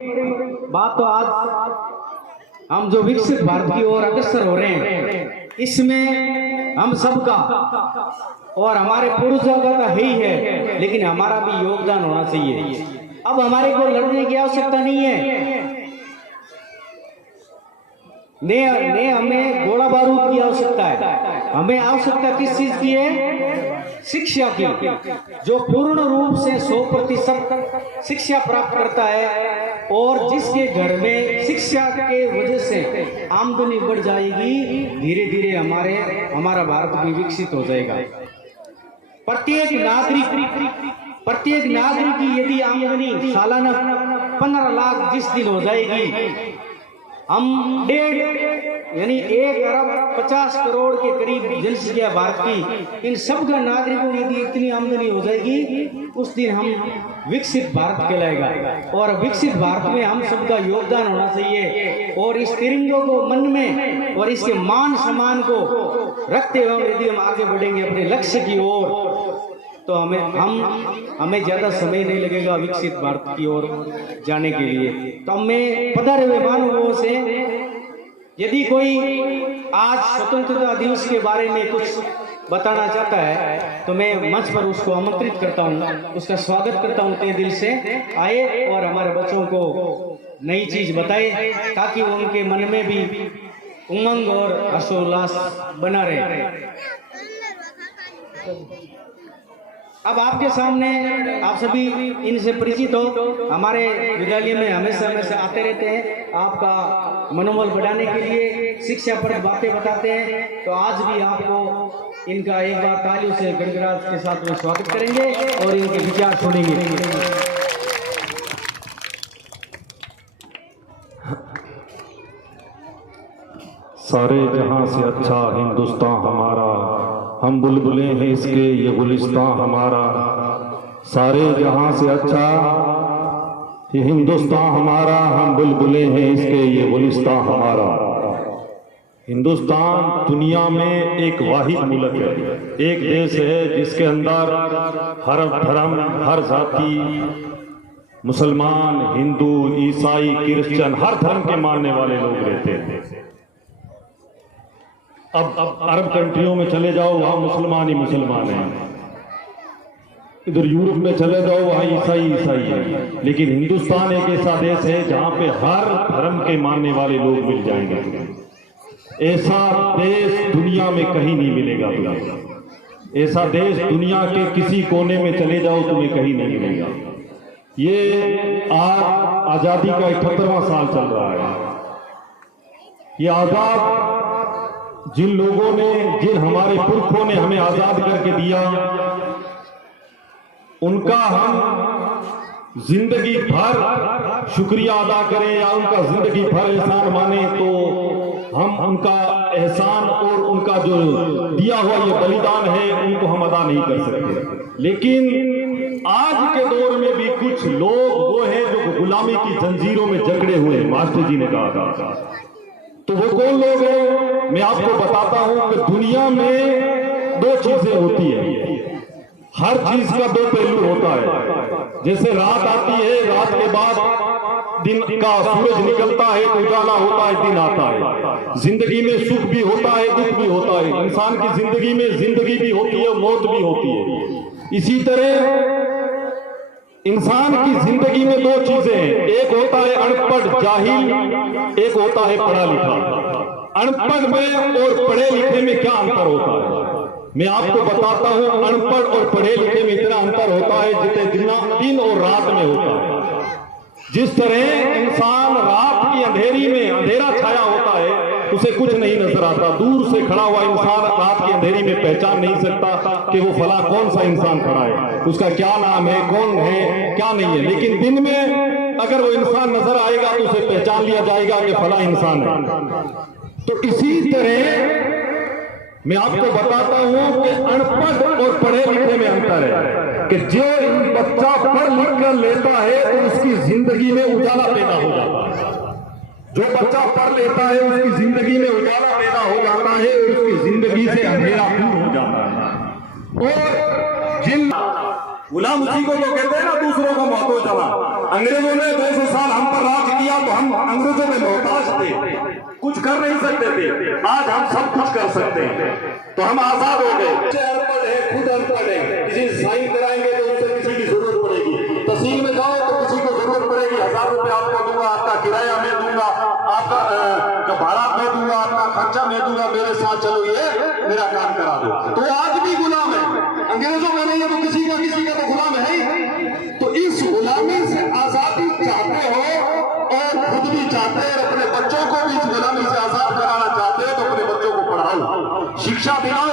बात तो आज हम जो विकसित भारत की ओर अग्रसर हो रहे हैं, इसमें हम सबका और हमारे पूर्वजों का तो है ही है, लेकिन हमारा भी योगदान होना चाहिए। अब हमारे को लड़ने की आवश्यकता नहीं है, ने हमें गोला बारूद की आवश्यकता है। हमें आवश्यकता किस चीज की है? शिक्षा की। जो पूर्ण रूप से 100% शिक्षा प्राप्त करता है और जिसके घर में शिक्षा के वजह से आमदनी बढ़ जाएगी, धीरे धीरे हमारा भारत भी विकसित हो जाएगा। प्रत्येक नागरिक की यदि आमदनी सालाना 15 लाख जिस दिन हो जाएगी, हम 1.5 अरब 50 करोड़ के करीब जनसंख्या भारत की, इन सब का नागरिकों की यदि इतनी आमदनी हो जाएगी, उस दिन हम विकसित भारत कहलाएगा। और विकसित भारत में हम सबका योगदान होना चाहिए। और इस तिरंगे को मन में और इसके मान सम्मान को रखते हुए यदि हम आगे बढ़ेंगे अपने लक्ष्य की ओर, तो हमें ज्यादा समय नहीं लगेगा विकसित भारत की ओर जाने के लिए। तो मैं पधारे हुए महानुभावों से यदि कोई आज स्वतंत्रता दिवस के बारे में कुछ बताना चाहता है, तो मैं मंच पर उसको आमंत्रित करता हूँ, उसका स्वागत करता हूँ तहे दिल से। आए और हमारे बच्चों को नई चीज बताए, ताकि उनके मन में भी उमंग और हर्षोल्लास बना रहे। अब आपके सामने आप सभी इनसे परिचित हो, हमारे विद्यालय में हमेशा आते रहते हैं, आपका मनोबल बढ़ाने के लिए शिक्षाप्रद बातें बताते हैं। तो आज भी आपको इनका एक बार तालियों से गड़गड़ाहट के साथ में स्वागत करेंगे और इनके विचार सुनेंगे। सारे जहां से अच्छा हिंदुस्तान हमारा, हम बुलबुलें हैं इसके ये गुलिस्तान हमारा। सारे जहां से अच्छा ये हिंदुस्तान हमारा, हम बुलबुलें हैं इसके ये गुलिस्तान हमारा। हिंदुस्तान दुनिया में एक वाहिद मुल्क है, एक देश है जिसके अंदर हर धर्म, हर जाति, मुसलमान, हिंदू, ईसाई, क्रिश्चियन, हर धर्म के मानने वाले लोग रहते हैं। अब अरब कंट्रियों में चले जाओ, वहां मुसलमान ही मुसलमान हैं। इधर यूरोप में चले जाओ, वहां ईसाई है। लेकिन हिंदुस्तान एक ऐसा देश है जहां पे हर धर्म के मानने वाले लोग मिल जाएंगे। ऐसा देश दुनिया में कहीं नहीं मिलेगा। ऐसा देश दुनिया के किसी कोने में चले जाओ तुम्हें कहीं नहीं मिलेगा। ये आज आजादी का 78वां साल चल रहा है। ये आजाद जिन लोगों ने, जिन हमारे पुरखों ने हमें आजाद करके दिया, उनका हम जिंदगी भर शुक्रिया अदा करें या उनका जिंदगी भर एहसान माने, तो हम उनका एहसान और उनका जो दिया हुआ ये बलिदान है, उनको हम अदा नहीं कर सकते। लेकिन आज के दौर में भी कुछ लोग वो हैं जो गुलामी की जंजीरों में जकड़े हुए। मास्टर जी ने कहा था, तो वो कौन लोग हैं? मैं आपको बताता हूं कि दुनिया में 2 चीजें होती है। हर चीज का 2 पहलू होता है। जैसे रात आती है, रात के बाद दिन का सूरज निकलता है, उजाला होता है, दिन आता है। जिंदगी में सुख भी होता है, दुख भी होता है। इंसान की जिंदगी में जिंदगी भी होती है, मौत भी होती है। इसी तरह इंसान की जिंदगी में 2 चीजें हैं। एक होता है अनपढ़ जाहिल, एक होता है पढ़ा लिखा। अनपढ़ में और पढ़े लिखे में क्या अंतर होता है? मैं आपको बताता हूं। अनपढ़ और पढ़े लिखे में इतना अंतर होता है जितना दिन और रात में होता है। जिस तरह इंसान रात की अंधेरी में, अंधेरा छाया होता है, उसे कुछ नहीं नजर आता। दूर से खड़ा हुआ इंसान रात की अंधेरी में पहचान नहीं सकता कि वो फला कौन सा इंसान खड़ा है, उसका क्या नाम है, कौन है, क्या नहीं है। लेकिन दिन में अगर वो इंसान नजर आएगा तो उसे पहचान लिया जाएगा कि फला इंसान है। तो इसी तरह मैं आपको बताता हूं कि अनपढ़ और पढ़े लिखे में अंतर है। कि जो बच्चा पढ़ लिख कर लेता है तो उसकी जिंदगी में उजाला पैदा हो जाता है। जो बच्चा पढ़ लेता है उसकी जिंदगी में उजाला पैदा हो जाता है और उसकी जिंदगी से अंधेरा दूर हो जाता है। और जिन गुलाम उसी को तो कहते हैं ना, दूसरों का महत्व चला। अंग्रेजों ने 200 साल हम पर अंग्रेजों में मोहताज थे, कुछ कर नहीं सकते थे, आज हम सब कुछ कर सकते हैं, तो हम आजाद हो गए। अनपढ़ है, खुद अनपढ़ है, किसी से साइन कराएंगे तो उससे किसी की जरूरत पड़ेगी, तहसील में जाओ तो किसी को जरूरत पड़ेगी, 1000 रुपये आपको दूंगा, आपका किराया मैं दूंगा, आपका भाड़ा मैं दूंगा, आपका खर्चा मैं दूंगा, मेरे साथ चलो, ये मेरा काम करा दो। तो आज भी गुलाम है, अंग्रेजों में नहीं है तो किसी का तो गुलाम है ही। तो इस गुलामी से आजादी चाहते हो और खुद भी चाहते हैं, अपने बच्चों को भी इस गुलामी से आजाद कराना चाहते हो, तो अपने बच्चों को पढ़ाओ, शिक्षा दिलाओ,